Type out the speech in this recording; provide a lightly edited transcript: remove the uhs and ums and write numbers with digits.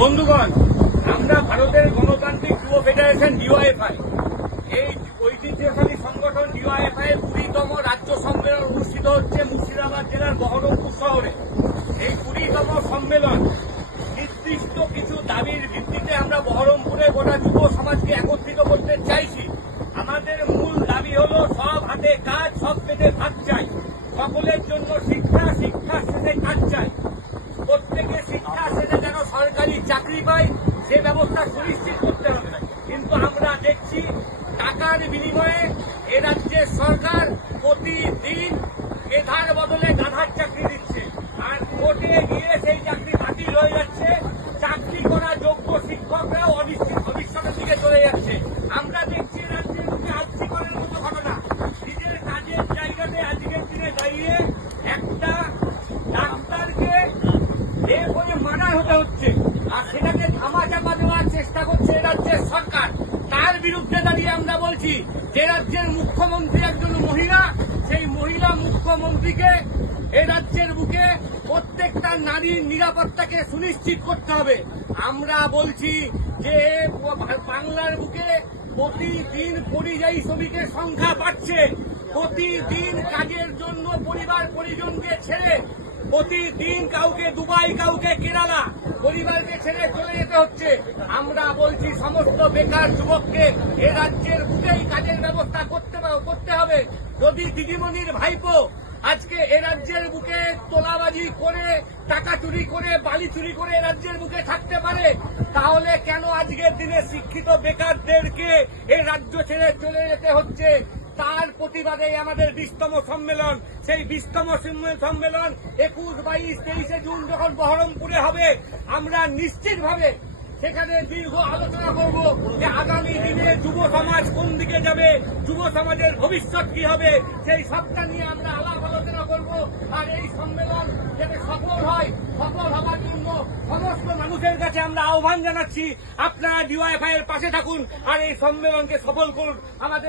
বন্ধুগণ, আমরা ভারতের গণতান্ত্রিক যুব ফেডারেশন ডিওয়াইএফআই এই ঐতিহ্যশালী সংগঠন ডিওয়াইএফআই এর 20তম রাজ্য সম্মেলন অনুষ্ঠিত হচ্ছে মুর্শিদাবাদ জেলার বহরমপুর শহরে। এই 20তম সম্মেলন নির্দিষ্ট কিছু দাবির ভিত্তিতে আমরা বহরমপুরে গোটা যুব সমাজকে একত্রিত করতে চাইছি। আমাদের মূল দাবি হলো সব হাতে কাজ, সব পেটে ভাত চাই, সকলের জন্য শিক্ষা, শিক্ষার সাথে কাজ চাই, প্রত্যেকে শিক্ষা শেষে যেন সরকারি চাকরি পায় সে ব্যবস্থা সুনিশ্চিত করতে হবে। কিন্তু আমরা দেখছি টাকার বিনিময়ে এ রাজ্যের সরকার প্রতিদিন মেধার বদলে গাধার চাকরি দিচ্ছে, আর কোর্টে গিয়ে সেই চাকরি বাতিল হয়ে যাচ্ছে। চাকরি করা যোগ্য শিক্ষকরাও ভবিষ্যতের দিকে চলে যাচ্ছে। আমরা দেখছি রাজ্যের মুখে আর্থিকরণের মতো ঘটনা। নিজের কাজের জায়গাতে আজকের দিনে দাঁড়িয়ে একটা ডাক্তারকে মার্ডার হতে হচ্ছে, আর সেটাকে ধামাচাপা দেওয়ার চেষ্টা করছে এ রাজ্যের সরকার। তার বিরুদ্ধে দাঁড়িয়ে আমরা বলছি যে রাজ্যের মুখ্যমন্ত্রী একজন মহিলা, সেই মহিলা মুখ্যমন্ত্রীকে এ রাজ্যের বুকে প্রত্যেকটা নারীর নিরাপত্তাকে সুনিশ্চিত করতে হবে। আমরা বলছি যে বাংলার বুকে প্রতিদিন পরিযায়ী শ্রমিকের সংখ্যা বাড়ছে, প্রতিদিন কাজের জন্য পরিবার পরিজনকে ছেড়ে প্রতিদিন কাউকে দুবাই, কাউকে কেরালা পরিবারকে ছেড়ে চলে যেতে হচ্ছে। আমরা বলছি সমস্ত বেকার যুবককে এ রাজ্যের বুকেই কাজের ব্যবস্থা করতে হবে। যদি দিদিমণির ভাইপো আজকে এ রাজ্যের বুকে তোলাবাজি করে, টাকা চুরি করে, বালি চুরি করে এ রাজ্যের বুকে থাকতে পারে, তাহলে কেন আজকের দিনে শিক্ষিত বেকারদেরকে এ রাজ্য ছেড়ে চলে যেতে হচ্ছে? তার প্রতিবাদে আমাদের 20তম সম্মেলন। সেই 20তম সম্মেলন 21, 22, 23 জুন যখন বহরমপুরে হবে, আমরা নিশ্চিতভাবে সেখানে দীর্ঘ আলোচনা করব যে আগামী দিনে যুব সমাজ কোন দিকে যাবে, যুব সমাজের ভবিষ্যৎ কি হবে, সেই সবটা নিয়ে আমরা আলাপ আলোচনা করব। আর এই সম্মেলন যাতে সফল হয়, সফল হওয়ার জন্য সমস্ত মানুষের কাছে আমরা আহ্বান জানাচ্ছি, আপনারা ডিওয়াইএফআই এর পাশে থাকুন আর এই সম্মেলনকে সফল করুন। আমাদের